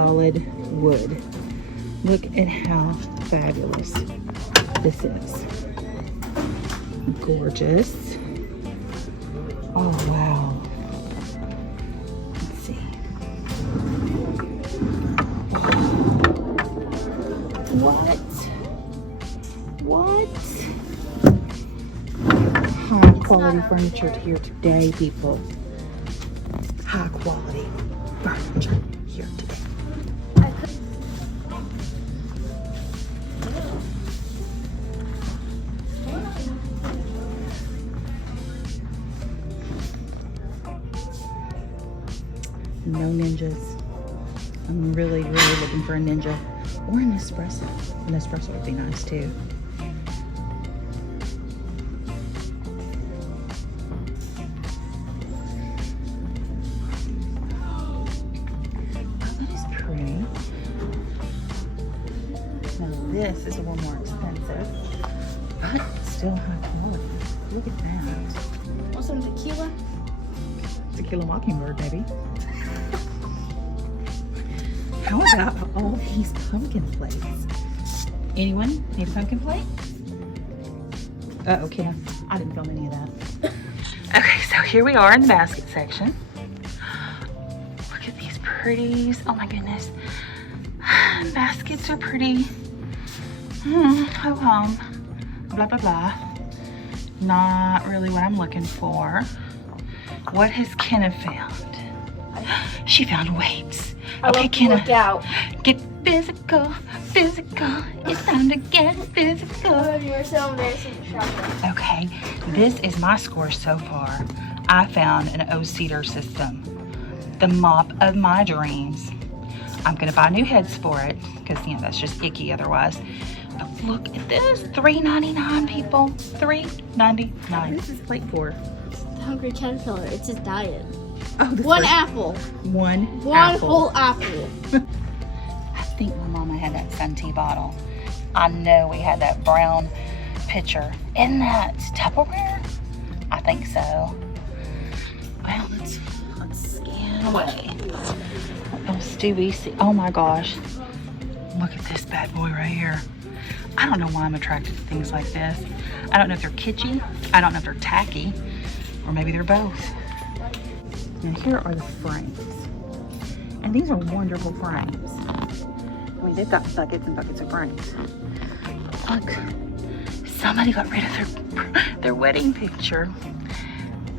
solid wood. Look at how fabulous this is. Gorgeous. Oh, wow. Let's see. What? High quality furniture here today, people. High quality furniture here today. No ninjas. I'm really looking for a ninja or an espresso. An espresso would be nice too. That is pretty. Now this is a little more expensive, but still high quality. Look at that. Want some tequila? Tequila Mockingbird, maybe. How about all these pumpkin plates? Anyone need a pumpkin plate? Okay, I didn't film any of that. Okay, so here we are in the basket section. Look at these pretties. Oh my goodness. Baskets are pretty. Ho hum. Blah, blah, blah. Not really what I'm looking for. What has Kenna found? She found weights. Okay, Kenna, work out. get physical. It's time to get physical. Oh, you're so embarrassing to shop. Okay, this is my score so far. I found an O-seater system, the mop of my dreams. I'm gonna buy new heads for it because that's just icky otherwise. But look at this, $3.99, people. $3.99. This is plate for Hungry Caterpillar. It's his diet. Oh, One apple. One Whole apple. I think my mama had that Sun Tea bottle. I know we had that brown pitcher. Isn't that Tupperware? I think so. Well, let's scan away. What else do we see? Oh my gosh. Look at this bad boy right here. I don't know why I'm attracted to things like this. I don't know if they're kitschy. I don't know if they're tacky. Or maybe they're both. Now here are the frames. And these are wonderful frames. I mean, they've got buckets and buckets of frames. Look, somebody got rid of their wedding picture.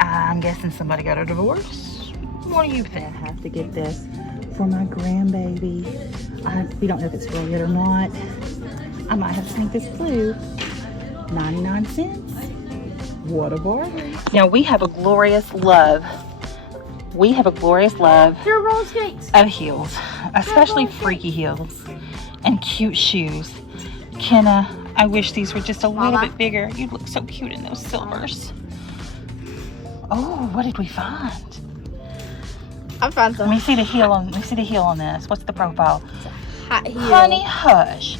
I'm guessing somebody got a divorce. What do you think? I have to get this for my grandbaby. We don't know if it's real yet or not. I might have to make this blue. 99 cents. What a bargain. Now we have a glorious love. They're roller skates. Of heels, especially freaky heels and cute shoes. Kenna, I wish these were just a little bit bigger. You'd look so cute in those silvers. Oh, what did we find? I found some. Let me see the heel on this. What's the profile? Hot heel. Honey Hush.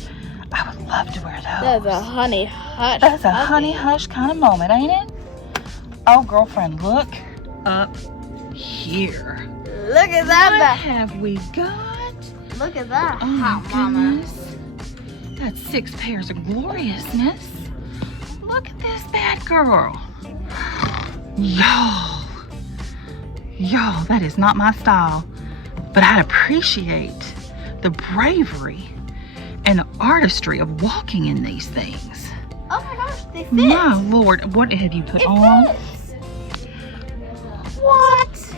I would love to wear those. That's a honey hush. That's a honey hush kind of moment, ain't it? Oh, girlfriend, look up here. Look at that. What have we got? Look at that. Oh Hot my mama. goodness. That's 6 pairs of gloriousness. Look at this bad girl. Y'all, that is not my style. But I appreciate the bravery and the artistry of walking in these things. Oh my gosh, they fit. My Lord, what have you put on? Fits. What?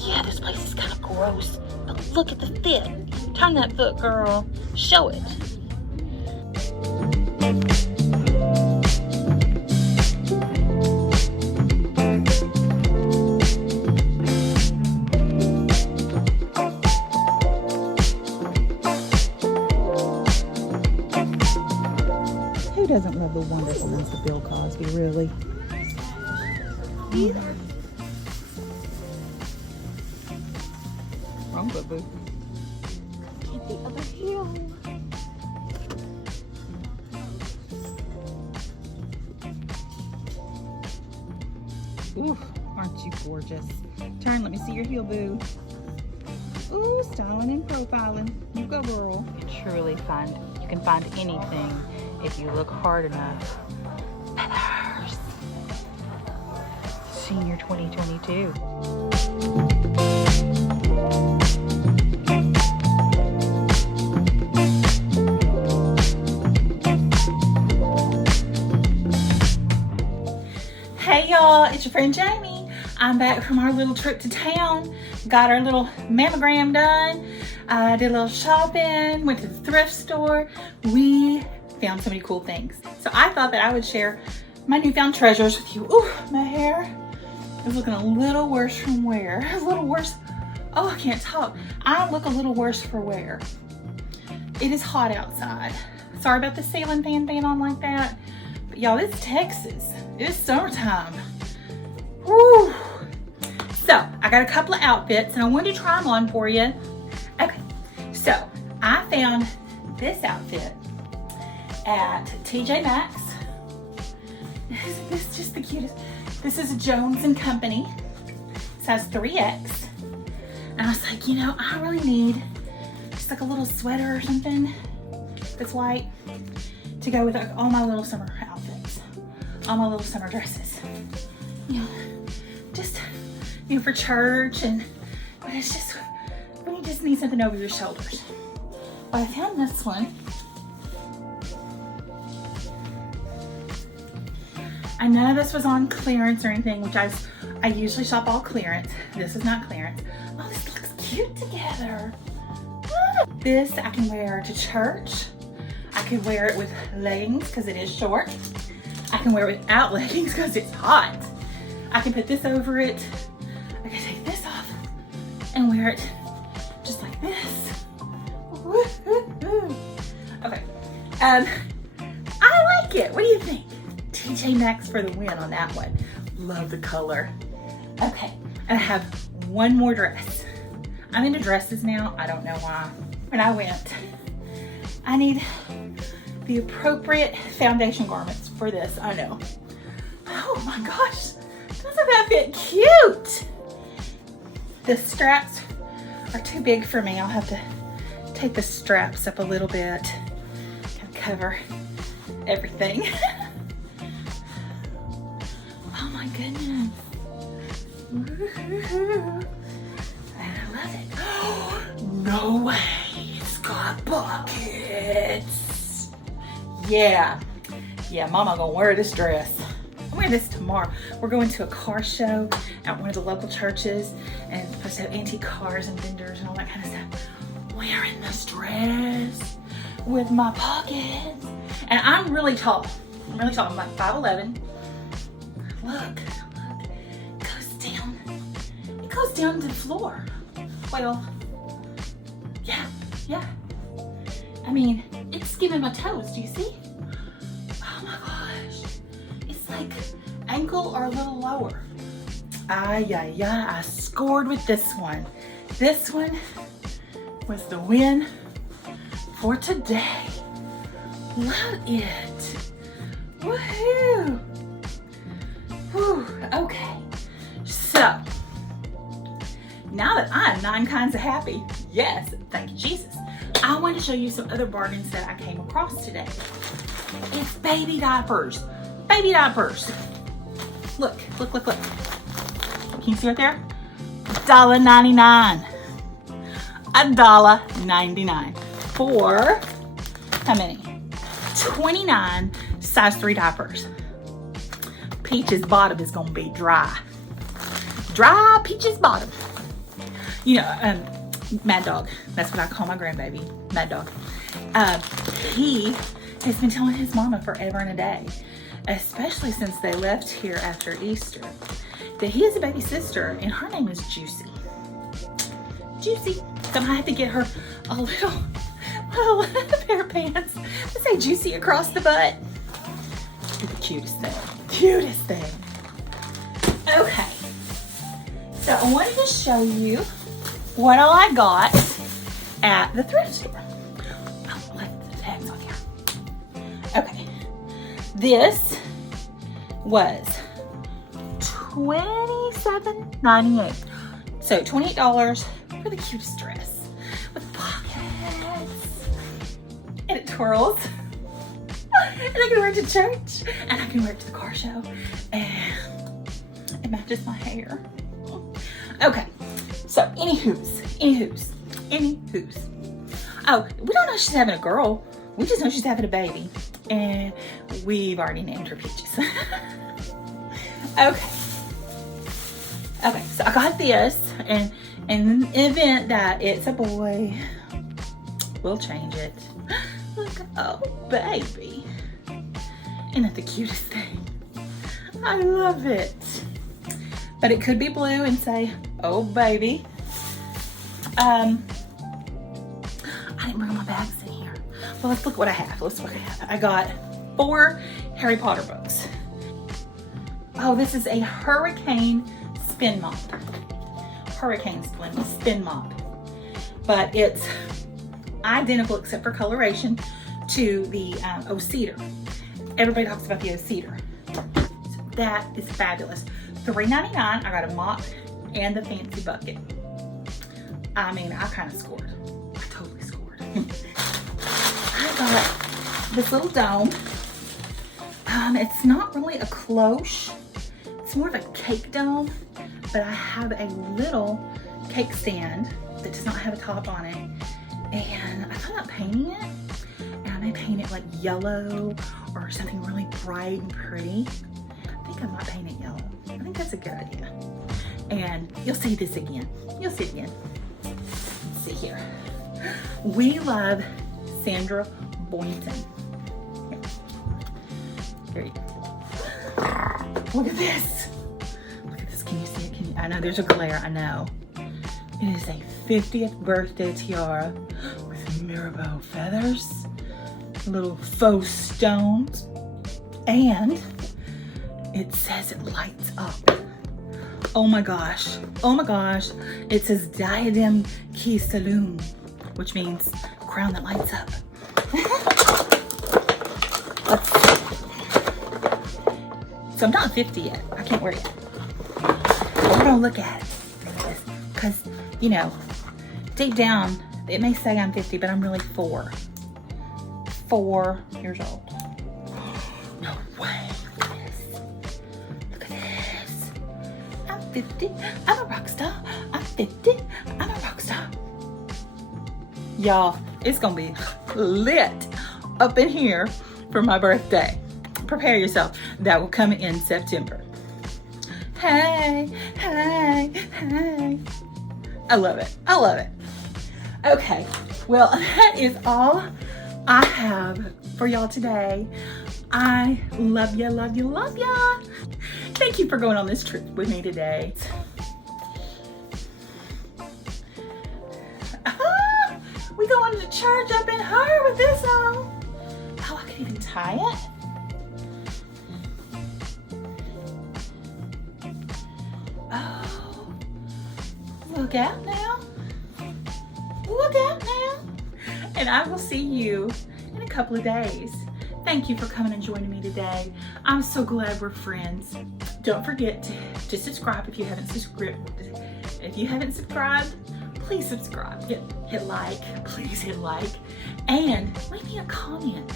Yeah, this place is kind of gross. But look at the fit. Turn that foot, girl. Show it. Who doesn't love the wonderfulness of Bill Cosby, really? Wrong boo-boo. Get the other heel. Ooh, aren't you gorgeous? Turn, let me see your heel, boo. Ooh, styling and profiling. You go, girl. You can find anything if you look hard enough. Feathers. Senior 2022. Hey y'all, it's your friend Jamie. I'm back from our little trip to town. Got our little mammogram done. Did a little shopping, went to the thrift store. We found so many cool things. So I thought that I would share my newfound treasures with you. Ooh, my hair is looking a little worse from wear. A little worse. Oh, I can't talk. I look a little worse for wear. It is hot outside. Sorry about the ceiling fan being on like that. But y'all, it's Texas. It's summertime. Woo. So I got a couple of outfits and I wanted to try them on for you. Okay, so I found this outfit at TJ Maxx. This is just the cutest. This is a Jones & Company. Size 3X. And I was like, you know, I really need just like a little sweater or something that's white to go with all my little summer outfits. All my little summer dresses. You know, just, you know, for church and, but it's just, when you just need something over your shoulders. But I found this one. And none of this was on clearance or anything, which I usually shop all clearance. This is not clearance. Oh, this looks cute together. This I can wear to church. I could wear it with leggings because it is short. I can wear it without leggings because it's hot. I can put this over it. I can take this off and wear it just like this. Okay. I like it. What do you think? TJ Maxx for the win on that one. Love the color. Okay, and I have one more dress. I'm into dresses now. I don't know why. When I went, I need the appropriate foundation garments for this. I know. Oh my gosh, doesn't that fit cute? The straps are too big for me. I'll have to take the straps up a little bit. Kind of cover everything. Oh my goodness. I love it. No way, it's got pockets. Yeah, Mama gonna wear this dress. I'm wearing this tomorrow. We're going to a car show at one of the local churches and supposed to have antique cars and vendors and all that kind of stuff. Wearing this dress with my pockets. And I'm really tall. I'm like 5'11". Look, it goes down to the floor. Well, yeah. I mean, it's skimming my toes, do you see? Oh my gosh, it's like ankle or a little lower. I scored with this one. This one was the win for today. Love it. Woohoo. Whew, okay, so now that I'm 9 kinds of happy, yes, thank you Jesus, I want to show you some other bargains that I came across today. It's baby diapers. Baby diapers. Look. Can you see right there? $1.99. $1.99 for how many? 29 size 3 diapers. Peach's bottom is gonna be dry. Dry Peach's bottom. You know, Mad Dog. That's what I call my grandbaby, Mad Dog. He has been telling his mama forever and a day, especially since they left here after Easter, that he has a baby sister and her name is Juicy. Juicy. So I had to get her a little pair of pants that say Juicy across the butt. It's the cutest thing. Okay, so I wanted to show you what all I got at the thrift store. Oh, I left the tags on here. Okay, this was $27.98. So $28 for the cutest dress. twirls. And I can wear it to church, and I can wear it to the car show, and it matches my hair. Okay, so anywho's. Oh, we don't know she's having a girl. We just know she's having a baby, and we've already named her Peaches. Okay, so I got this, and in the event that it's a boy, we'll change it. Look, oh baby, isn't that the cutest thing? I love it. But it could be blue and say, oh baby. I didn't bring my bags in here. Well, let's look what I have. I got 4 Harry Potter books. Oh, this is a hurricane spin mop. Spin mop. But it's identical except for coloration to the O Cedar. Everybody talks about the O Cedar. So that is fabulous. $3.99. I got a mop and the fancy bucket. I mean, I kind of scored. I totally scored. I got this little dome. It's not really a cloche. It's more of a cake dome, but I have a little cake stand that does not have a top on it. And I thought about painting it. And I may paint it like yellow or something really bright and pretty. I think I might paint it yellow. I think that's a good idea. And you'll see this again. Let's see here. We love Sandra Boynton. Here you go. Look at this. Can you see it? I know there's a glare, I know. It is a 50th birthday tiara with Mirabeau feathers, little faux stones, and it says it lights up. Oh my gosh. It says Diadem Qui S'allume, which means crown that lights up. Let's see. So I'm not 50 yet. I can't wear it yet. But we're gonna look at it. Because, you know, deep down, it may say I'm 50, but I'm really 4 years old. No way. Look at this. I'm 50. I'm a rock star. I'm 50. I'm a rock star. Y'all, it's gonna be lit up in here for my birthday. Prepare yourself. That will come in September. Hey. I love it. Okay, well, that is all I have for y'all today. I love ya. Thank you for going on this trip with me today. We going to church up in her with this on. Oh, I can even tie it. Oh, look out now. And I will see you in a couple of days. Thank you for coming and joining me today. I'm so glad we're friends. Don't forget to subscribe if you haven't subscribed. If you haven't subscribed, please subscribe. Hit like, please hit like. And leave me a comment.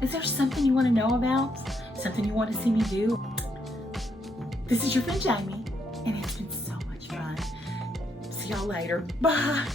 Is there something you want to know about? Something you want to see me do? This is your friend Jamie, and it's been so much fun. See y'all later. Bye.